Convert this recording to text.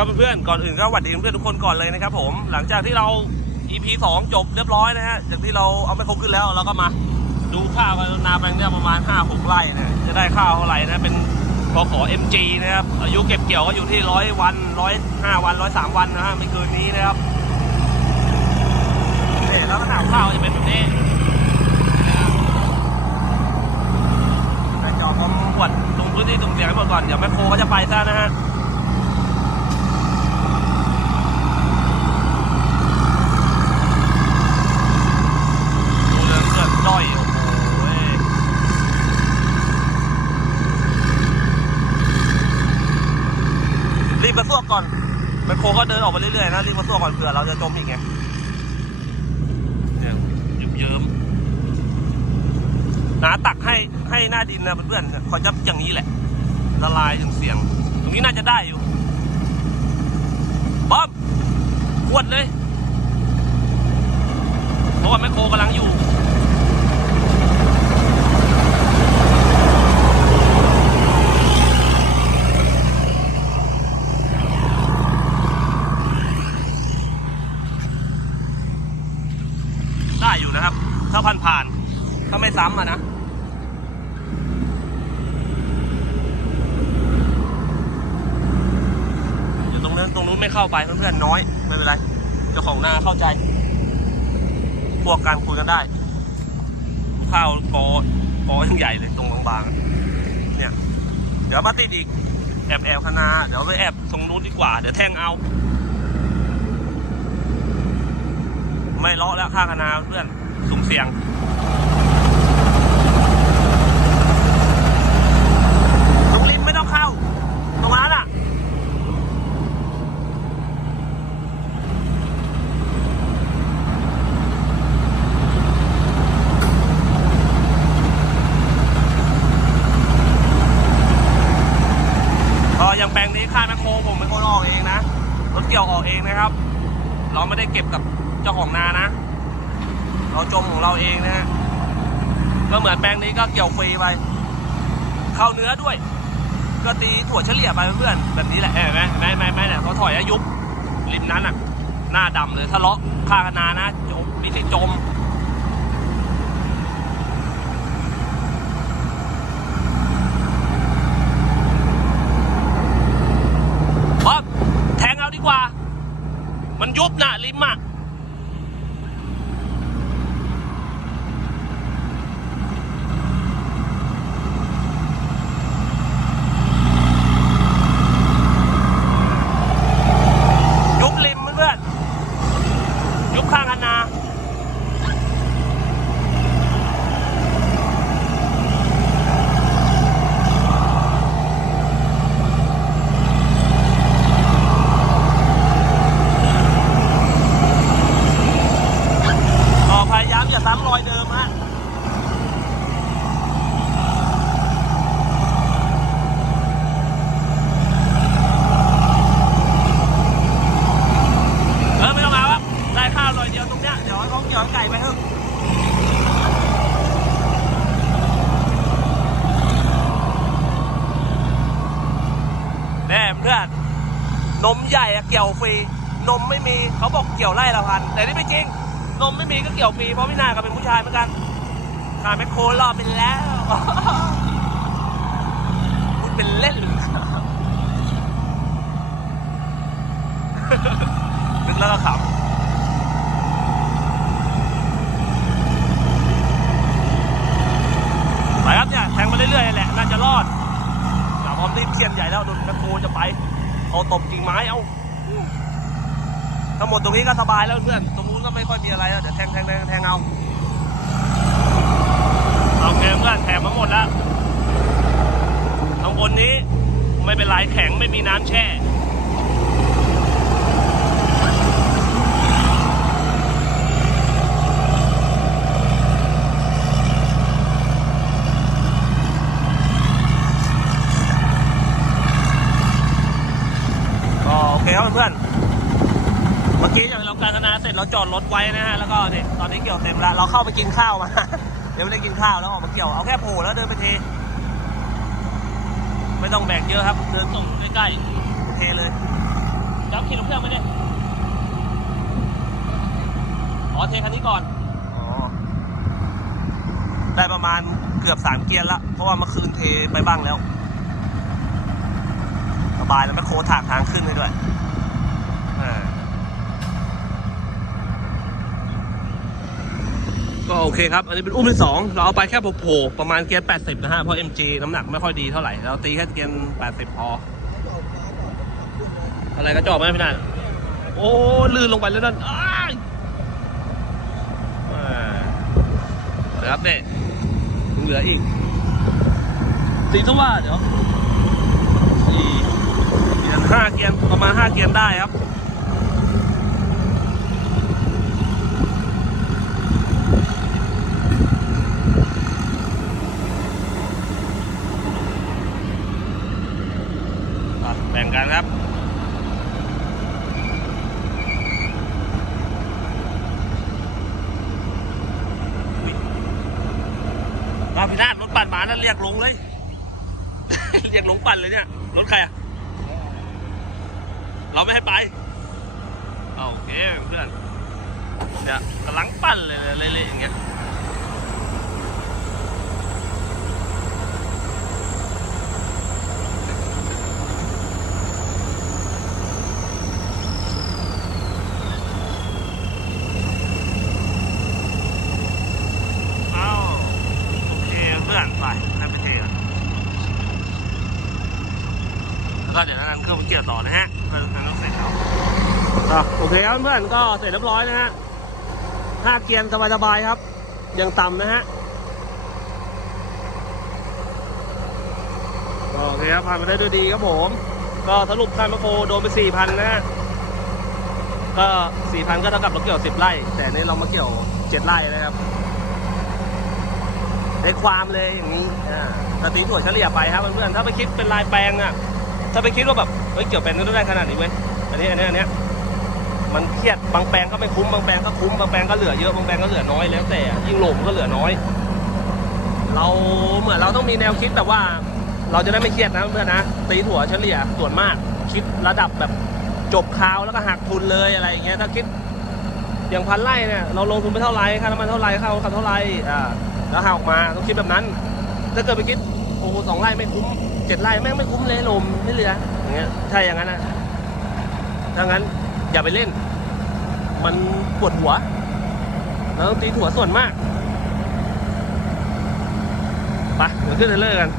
ครับเพื่อนๆ ก่อนอื่นก็หวัดดีเพื่อนทุกคนก่อนเลยนะครับผม หลังจากที่เรา EP สองจบเรียบร้อยนะฮะ จากที่เราเอาไม่ครบขึ้นแล้วเราก็มาดูข้าวกันนาแปลงเนี่ยประมาณ 5 6 ไร่นะ จะได้ข้าวเท่าไหร่นะ เป็นพอขอ MG นะครับ อายุเก็บเกี่ยวก็อยู่ที่ร้อยวันร้อยห้าวันร้อยสามวันนะฮะไม่เกินนี้นะครับนี่แล้วขนาดข้าวจะเป็นแบบนี้นะครับแต่จอบผมขวดลงพื้นที่ตรงเสียงให้หมดก่อน เดี๋ยวแมคโครก็จะไปซะนะฮะ ดูเรื่องเกิดด้อยโอ้โหเว้ยรีบกระซวกก่อนไมโคร ก็เดินออกไปเรื่อยๆนะรีบกระซวกก่อนเผื่อเราจะจมอีกไงเนี่ยเยิ้มๆหนาตักให้ให้หน้าดินนะเพื่อนๆเขาจะอย่างนี้แหละละลายจนเสียง ตรงนี้น่าจะได้อยู่บ๊อบขวดเลยเพราะว่าแมคโครกำลังอยู่ ได้อยู่นะครับ ถ้าผ่านผ่านถ้าไม่ซ้ำอะนะอยู่ตรงนั้นตรงนู้นไม่เข้าไปเพื่อนๆน้อย ไม่เป็นไร เจ้าของนาเข้าใจ พวกการคุยกันได้ ข้าวกอกอยังใหญ่เลยตรงบางๆ เนี่ย เดี๋ยวมาติดอีก แอบแอบคณาเดี๋ยวไปแอบตรงนู้นดีกว่า เดี๋ยวแทงเอา ไม่เลาะแล้วข้าคณาเพื่อน สุ่มเสี่ยง ตรงริมไม่ต้องเข้า ตรงนั้นอะ ก็ยังแปลงนี้ค่ายแมคโครผมเป็นคนออกเองนะ รถเกี่ยวออกเองนะครับ เราไม่ได้เก็บกับเจ้าของนานะ เราจมของเราเองนะฮะก็เหมือนแปลงนี้ก็เกี่ยวฟรีไปเข้าเนื้อด้วย ก็ตีถั่วเฉลี่ยไปเพื่อนแบบนี้แหละเห็นไหมไม่ไม่ไม่เนี่ยเขาถอยอายุบริมนั้นอะ หน้าดำเลยถ้าเลาะข้างนานะจมมีสิทธิ์จม ป๊อบแทงเอาดีกว่า มันยุบน่ะริมอะ ยุบริมเพื่อนๆยุบข้างกันนา ก็พยายามอย่าซ้ำรอยเดิมฮะ เออไม่ต้องเอาครับ ได้ข้าวรอยเดียวตรงเนี้ย เดี๋ยวให้เขาเกี่ยวไก่ไปเถอะแน่ เพื่อนนมใหญ่อะเกี่ยวฟรี นมไม่มีเขาบอกเกี่ยวไร่ละพัน แต่นี่ไม่จริง นมไม่มีก็เกี่ยวฟรีเพราะพี่นาก็เป็นผู้ชายเหมือนกันขายแมคโครรอบไปแล้วพูดเป็นเล่นนึกแล้วก็ขำไปครับเนี่ยแทงมาเรื่อยๆแหละ น่าจะรอดแต่พร้อมรีบเคลียนใหญ่แล้วโดนแมคโครจะไป เอาตบ กิ่งไม้เอาทั้งหมดตรงนี้ก็สบายแล้วเพื่อน ตรงนู้นก็ไม่ค่อยมีอะไรแล้วเดี๋ยวแทงแทงแทงแทงเอาเอาเกมเพื่อนแถมมาหมดแล้วข้างบนนี้ไม่เป็นไรแข็งไม่มีน้ำแช่ ก็โอเคครับเพื่อนๆเมื่อกี้อย่างเราการนาเสร็จเราจอดรถไว้นะฮะแล้วก็เนี่ยตอนนี้เกี่ยวเต็มแล้วเราเข้าไปกินข้าวมาเดี๋ยวไม่ได้กินข้าวแล้วออกมาเกี่ยวเอาแค่โผล่แล้วเดินไปเท ไม่ต้องแบกเยอะครับเดินตรงใกล้ๆโอเคเลยแล้วขี่รถเครื่องไม่ได้อ๋อเทคันนี้ก่อนอ๋อได้ประมาณเกือบสามเกียร์ละเพราะว่าเมื่อคืนเทไปบ้างแล้ว สบายแล้วแมคโครถากทางขึ้นให้ด้วยอ่า ก็ โอเคครับ อันนี้เป็นอุ้มที่สองเราเอาไปแค่โผล่ประมาณเกียร์80 นะฮะ เพราะ MG น้ำหนักไม่ค่อยดีเท่าไหร่ เราตีแค่เกียร์80 พอ อะไรกระจอกไหมพี่นันโอ้ ลื่นลงไปแล้วนั่นอ้าวครับเนี่ยเหลืออีกตีซะว่าเดี๋ยวสี่เกียร์ห้าเกียร์ประมาณห้าเกียร์ได้ครับ อะแบ่งกันครับ อุ๊ยาพินาศรถปั่นมาแล้วเรียกลงเลย เรียกลงปั่นเลยเนี่ย รถใครอะเราไม่ให้ไปเอาโอเคเพื่อนเนี่ยกำลังปั่นเลยเละๆอย่างเงี้ย เอาโอเคเพื่อนไปให้ไปเทกันแล้ว ก็เรื่องเกี่ยวต่อนะฮะเพื่อนต้องเสร็จแล้วอะโอเคครับเพื่อนก็เสร็จเรียบร้อยนะฮะห้าเกียร์สบายๆครับ ยังต่ำนะฮะก็โอเคครับผ่านมาได้ด้วยดีครับผม ก็สรุปค่าแมคโคโดนไปสี่พันนะฮะก็สี่พันก็เท่ากับเราเกี่ยวสิบไร่ แต่นี่เรามาเกี่ยวเจ็ดไร่นะครับในความเลยอย่างนี้อ่าแต่ตีถั่วเฉลี่ยไปครับเพื่อนๆถ้าไปคิดเป็นลายแปลงอะ ถ้าไปคิดว่าแบบเฮ้ยเกี่ยวเป็นนู้นได้ขนาดนี้เว้ยอันนี้อันนี้อันเนี้ยมันเครียดบางแปลงก็ไม่คุ้มบางแปลงก็คุ้มบางแปลงก็เหลือเยอะบางแปลงก็เหลือน้อยแล้วแต่ยิ่งหลมก็เหลือน้อย เราเหมือนเราต้องมีแนวคิดแต่ว่า เราจะได้ไม่เครียดนะเพื่อนนะตีถั่วเฉลี่ยส่วนมากคิดระดับแบบจบคราวแล้วก็หักทุนเลยอะไรอย่างเงี้ยถ้าคิดอย่างพันไร่เนี่ยเราลงทุนไปเท่าไหร่ค่าน้ำมันเท่าไหร่ค่าขับเท่าไหร่อ่าแล้วหาออกมาต้องคิดแบบนั้น ถ้าเกิดไปคิด โอ้สองไร่ไม่คุ้มเจ็ดไร่แม่งไม่คุ้มเลยลมไม่เหลืออย่างเงี้ยถ้าอย่างนั้นนะถ้างั้นอย่าไปเล่น มันปวดหัว แล้วตีถั่วส่วนมากไปเดี๋ยวขึ้นเทรลเลอร์กัน